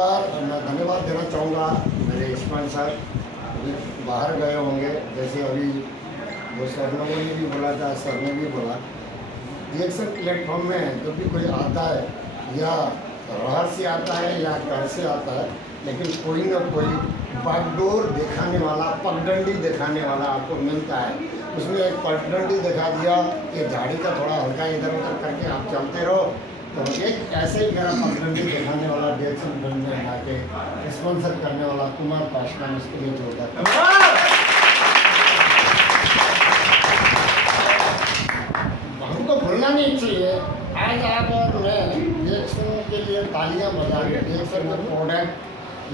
बार मैं धन्यवाद देना चाहूँगा मेरे स्पॉन्सर, अभी बाहर गए होंगे, जैसे अभी वो सर लोगों ने भी बोला था, सर ने भी बोला, रिएक्शन प्लेटफॉर्म में जब भी कोई आता है या बाहर से आता है या घर से आता है, लेकिन कोई ना कोई बागडोर दिखाने वाला, पगडंडी दिखाने वाला आपको मिलता है। उसमें एक पगडंडी दिखा दिया कि झाड़ी का थोड़ा हल्का इधर उधर करके आप चलते रहो, तो एक ऐसे ही मेरा पगडंडी दिखाने वाला रिएक्शन फिल्म में आके स्पॉन्सर करने वाला कुमार पासवान, उसके लिए जोरदार हमको भूलना नहीं चाहिए। आज आप और मैं रिएक्शन के लिए तालियां बजा रहे, रिएक्शन का प्रोडक्ट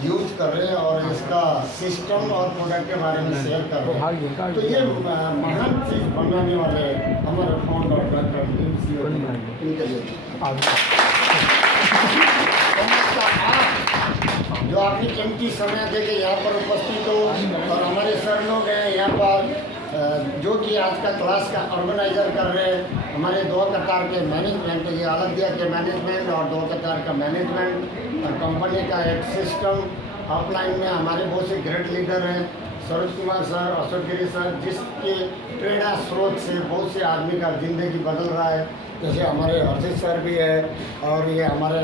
यूज कर रहे हैं और इसका सिस्टम और प्रोडक्ट के बारे में शेयर कर रहे हैं, तो ये महान चीज़ बनाने वाले हमारे फाउंडर डॉक्टर इनके लिए जो आपकी कीमती समय दे के यहाँ पर उपस्थित हो, और हमारे सर लोग हैं यहाँ पर जो कि आज का क्लास का ऑर्गेनाइजर कर रहे हैं, हमारे 2 कतार के मैनेजमेंट, ये अलग दिया के मैनेजमेंट और 2 कतार का मैनेजमेंट और कंपनी का एक सिस्टम। ऑफलाइन में हमारे बहुत से ग्रेट लीडर हैं, सरोज कुमार सर, अशोक गिरी सर, जिसके प्रेरणा स्रोत से बहुत से आदमी का ज़िंदगी बदल रहा है। जैसे हमारे हर्षित सर भी है और ये हमारे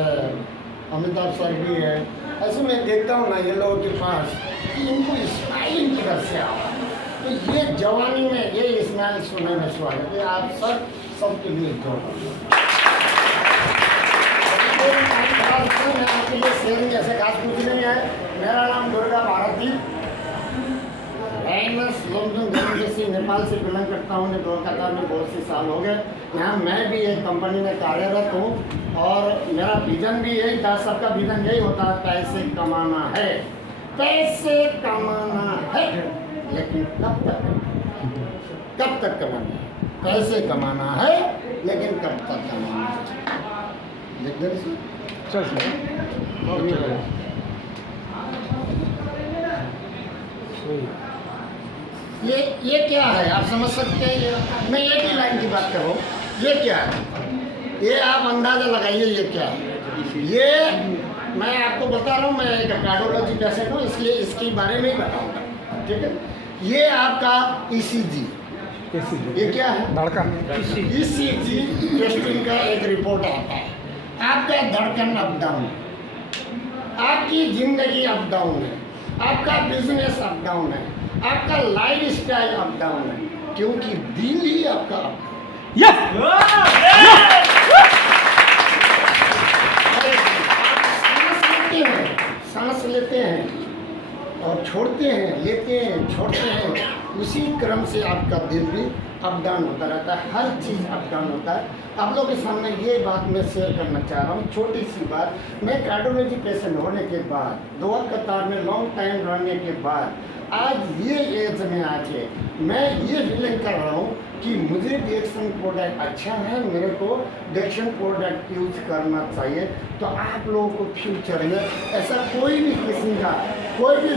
अमिताभ सर भी है। ऐसे मैं देखता हूँ ना ये लोगों के पास कि इनको स्माइलिंग की तरफ से आ रहा है, तो ये जवानी में ये स्माइल सुनने में स्वागत है। आप सब सबके लिए आपके लिए शेयरिंग ऐसे खास कुछ नहीं है। मेरा नाम दुर्गा भारती, जैसी नेपाल से बिलोंग करता हूँ। कोलकाता में बहुत से साल हो गए। यहाँ मैं भी एक कंपनी में कार्यरत हूँ और मेरा विजन भी यही था, सबका विजन यही होता है, पैसे कमाना है, पैसे कमाना है, लेकिन कब तक कमाना है? पैसे कमाना है, लेकिन कब तक कमाना है? ये क्या है, आप समझ सकते हैं? मैं एक ही लाइन की बात कर रहा हूँ, ये क्या है? ये आप अंदाजा लगाइए ये क्या है। ये मैं आपको बता रहा हूँ, मैं एक कार्डियोलॉजी पेशेंट हूँ, इसलिए इसके बारे में ही बताऊँगा, ठीक है? ये आपका ईसीजी, ये क्या है? धड़कन। ईसीजी टेस्टिंग का एक रिपोर्ट आता है। आपका धड़कन अप डाउन, आपकी जिंदगी अप डाउन है, आपका बिजनेस अप डाउन है, आपका लाइफ स्टाइल अप डाउन है, क्योंकि दिल ही आपका सांस लेते हैं और छोड़ते हैं, लेते हैं, छोड़ते हैं, उसी क्रम से आपका दिल भी अप डाउन होता रहता है, हर चीज़ अप डाउन होता है। आप लोगों के सामने ये बात मैं शेयर करना चाह रहा हूँ, छोटी सी बात। मैं कार्डियोलॉजी पेशेंट होने के बाद, 2 कतार में लॉन्ग टाइम रहने के बाद, आज ये एज में आके मैं ये फीलिंग कर रहा हूँ कि मुझे रिएक्शन प्रोडक्ट अच्छा है, मेरे को रिएक्शन प्रोडक्ट यूज करना चाहिए। तो आप लोगों को फ्यूचर में ऐसा कोई भी किस्म का कोई भी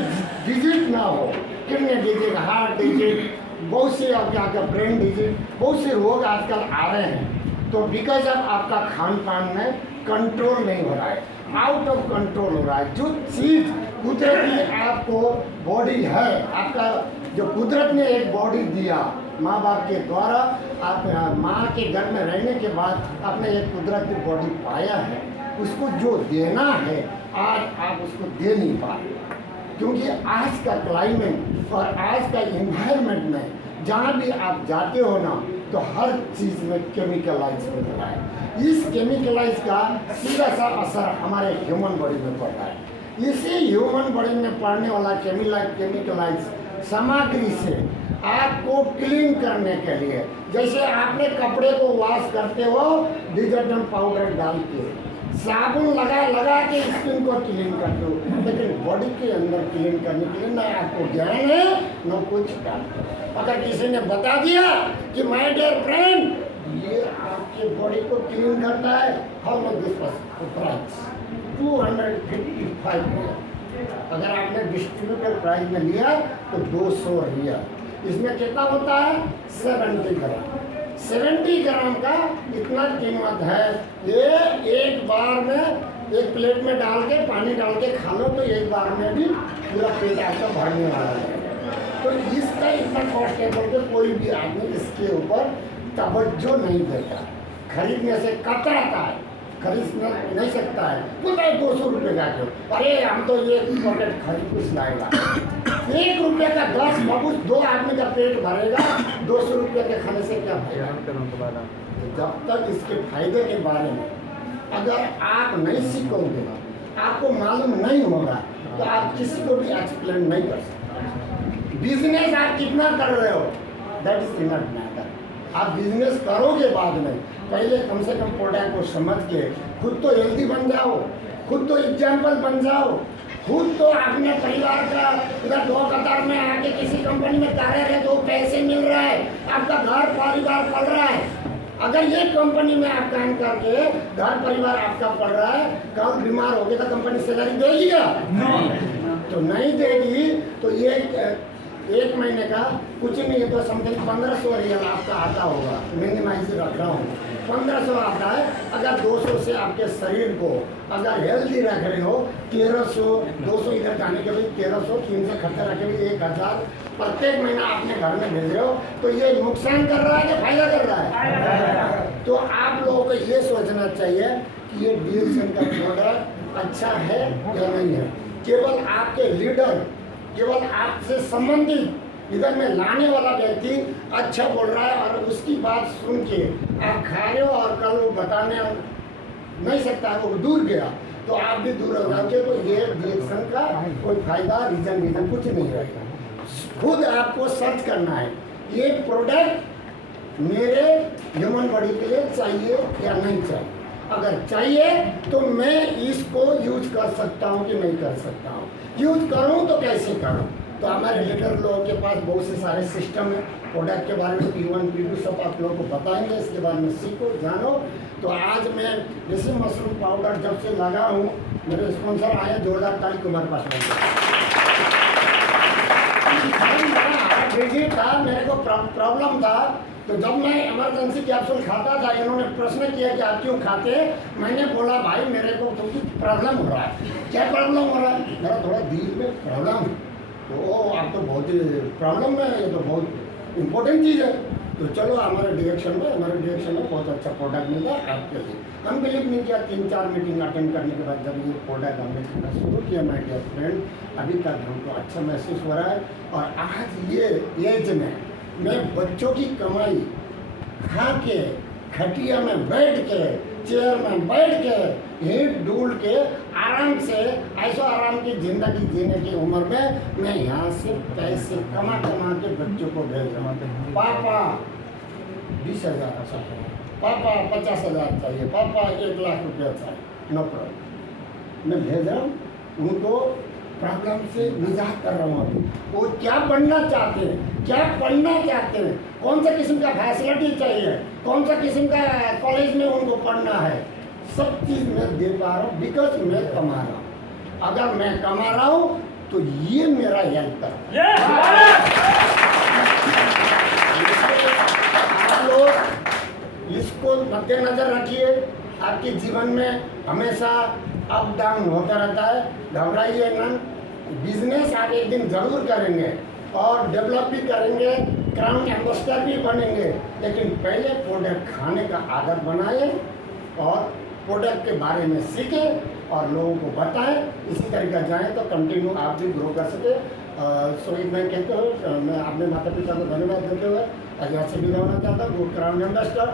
डिजीज ना हो, किडनी डिजीज, हार्ट डिजीज, बहुत से आपका ब्रेन डिजीज, बहुत से रोग आजकल आ रहे हैं, तो बिकॉज ऑफ आपका खान पान में कंट्रोल नहीं हो रहा है, आउट ऑफ कंट्रोल हो रहा है। जो चीज़ कुदरती आपको बॉडी है, आपका जो कुदरत ने एक बॉडी दिया माँ बाप के द्वारा, आप माँ के घर में रहने के बाद आपने एक कुदरती बॉडी पाया है, उसको जो देना है आज आप उसको दे नहीं पा रहे, क्योंकि आज का क्लाइमेट और आज का इन्वायरमेंट में जहाँ भी आप जाते हो ना, तो हर चीज़ में केमिकलाइज हो रहा है। इस केमिकलाइज का सीधा सा असर हमारे ह्यूमन बॉडी में पड़ रहा है। इसी ह्यूमन बॉडी में पड़ने वाला केमिकलाइज सामग्री से आपको क्लीन करने के लिए, जैसे आपने कपड़े को वॉश करते हो डिटर्जेंट पाउडर डाल के, साबुन लगा के स्किन को क्लीन करते हो, लेकिन बॉडी के अंदर क्लीन करने के लिए ना आपको ज्ञान है न कुछ डाल। अगर किसी ने बता दिया कि माय डियर फ्रेंड ये आपके बॉडी को क्लीन करता है, हाउ मच दिस प्राइस 255। अगर आपने डिस्ट्रीब्यूटर प्राइस में लिया तो 200 रिया। इसमें कितना होता है? 70 ग्राम। 70 ग्राम का इतना कीमत है। ये एक बार में एक प्लेट में डाल के पानी डाल के खा लो तो एक बार में भी पूरा पेट आपका भरने वाला है। तो इसका इतना कॉस्ट है बोलते कोई भी आदमी इसके ऊपर तवज्जो नहीं देता, खरीदने से कतराता है, खरीद नहीं सकता है। बोलता है 200 रुपये का क्यों, अरे हम तो ये पॉकेट खरीद कुछ लाएगा। 1 रुपये का 10 मबूस 2 आदमी का पेट भरेगा, 200 रुपये के खाने से क्या भरेगा। जब तक इसके फायदे के बारे में अगर आप नहीं सीखोगे, आपको मालूम नहीं होगा, तो आप किसी को भी एक्सप्लेन नहीं कर सकते। बिजनेस आप कितना कर रहे हो दैट इज नॉट मैटर। आप बिजनेस करोगे बाद में, पहले कम से कम प्रोडक्ट को समझ के खुद तो हेल्दी बन जाओ, खुद तो एग्जाम्पल बन जाओ, खुद तो अपने परिवार का इधर 2 कतार में आके किसी कंपनी में कार्यरत हो, पैसे मिल रहा है, आपका घर परिवार पल रहा है। अगर ये कंपनी में आप काम करके घर परिवार आपका पड़ रहा है, कल बीमार हो गए तो कंपनी सैलरी देगी क्या? तो नहीं देगी। तो ये 1 महीने का कुछ नहीं है तो समथिंग 1500 रियल आपका आता होगा, मिनिमाइज रख रहा हूँ, 1500 आता है। अगर 200 से आपके शरीर को अगर हेल्दी रख रहे हो, 1300 200 इधर जाने के लिए 1300 300 खर्चा रखे हुए 1000 प्रत्येक महीना अपने घर में भेज रहे हो, तो ये नुकसान कर रहा है कि फायदा कर रहा है? तो आप लोगों को ये सोचना चाहिए कि ये DXN का प्रोडक्ट अच्छा है या नहीं है। केवल आपके लीडर, केवल आपसे संबंधित इधर में लाने वाला व्यक्ति अच्छा बोल रहा है और उसकी बात सुन के आप खा रहे हो और कल वो बताने नहीं सकता है, वो दूर गया तो आप भी दूर हो जाओगे। तो ये DXN का कोई फायदा रीजन कुछ नहीं रहेगा। खुद आपको सर्च करना है ये प्रोडक्ट मेरे ह्यूमन बॉडी के लिए चाहिए या नहीं चाहिए। अगर चाहिए तो मैं इसको यूज कर सकता हूँ कि नहीं कर सकता हूँ, यूज करूँ तो कैसे करूँ। तो हमारे लीडर लोगों के पास बहुत से सारे सिस्टम है, प्रोडक्ट के बारे में P1 P2 सब आप लोगों को बताएंगे, इसके बारे में सीखो जानो। तो आज मैं देसी मशरूम पाउडर जब से लगा हूँ, मेरे स्पॉन्सर आए जोरदार ताली कुमार पास विजिट था, मेरे को प्रॉब्लम था। तो जब मैं इमरजेंसी कैप्सूल खाता था, इन्होंने प्रश्न किया कि आप क्यों खाते, मैंने बोला भाई मेरे को तो कुछ प्रॉब्लम हो रहा है। क्या प्रॉब्लम हो रहा है? मेरा थोड़ा दिल में प्रॉब्लम है। तो आप तो बहुत ही प्रॉब्लम है, ये तो बहुत इम्पोर्टेंट चीज़ है। तो चलो हमारे DXN में बहुत अच्छा प्रोडक्ट मिलता है आपके लिए। हम बिलीव नहीं किया, 3-4 मीटिंग अटेंड करने के बाद जब ये प्रोडक्ट हमने खाना शुरू किया माय डियर फ्रेंड, अभी तक हमको अच्छा महसूस हो रहा है। और आज ये एज में मैं बच्चों की कमाई खा के, खटिया में बैठ के, चेयर में बैठ के, हिट डूल के आराम से ऐसा आराम की ज़िंदगी जीने की उम्र में मैं यहाँ से पैसे कमा के बच्चों को भेज रहा हूँ। पापा 20,000 चाहिए, पापा 50,000 चाहिए, पापा 1 लाख रुपया चाहिए, नो प्रॉब्लम, मैं भेज रहा हूँ उनको। प्रॉब्लम से निजात कर रहा हूँ। अभी वो क्या बनना चाहते हैं, क्या पढ़ना चाहते हैं, कौन सा किस्म का फैसिलिटी चाहिए, कौन सा किस्म का कॉलेज में उनको पढ़ना है, सब चीज़ मैं दे पा रहा हूँ बिकॉज मैं कमा रहा हूँ। अगर मैं कमा रहा हूँ तो ये मेरा हेल्प है। आप लोग इसको मद्देनजर रखिए। आपके जीवन में हमेशा अप डाउन होता रहता है, घबराइए ना। बिजनेस आप एक दिन जरूर करेंगे और डेवलप भी करेंगे, क्राउन एम्बेसडर भी बनेंगे, लेकिन पहले प्रोडक्ट खाने का आदत बनाएं और प्रोडक्ट के बारे में सीखें और लोगों को बताएं। इसी तरीका जाएं तो कंटिन्यू आप भी ग्रो कर सके। सो मैं कहता हूँ, मैं अपने माता पिता को धन्यवाद देते हुए आज यहाँ से विदा होना चाहता हूँ। Crown ambassador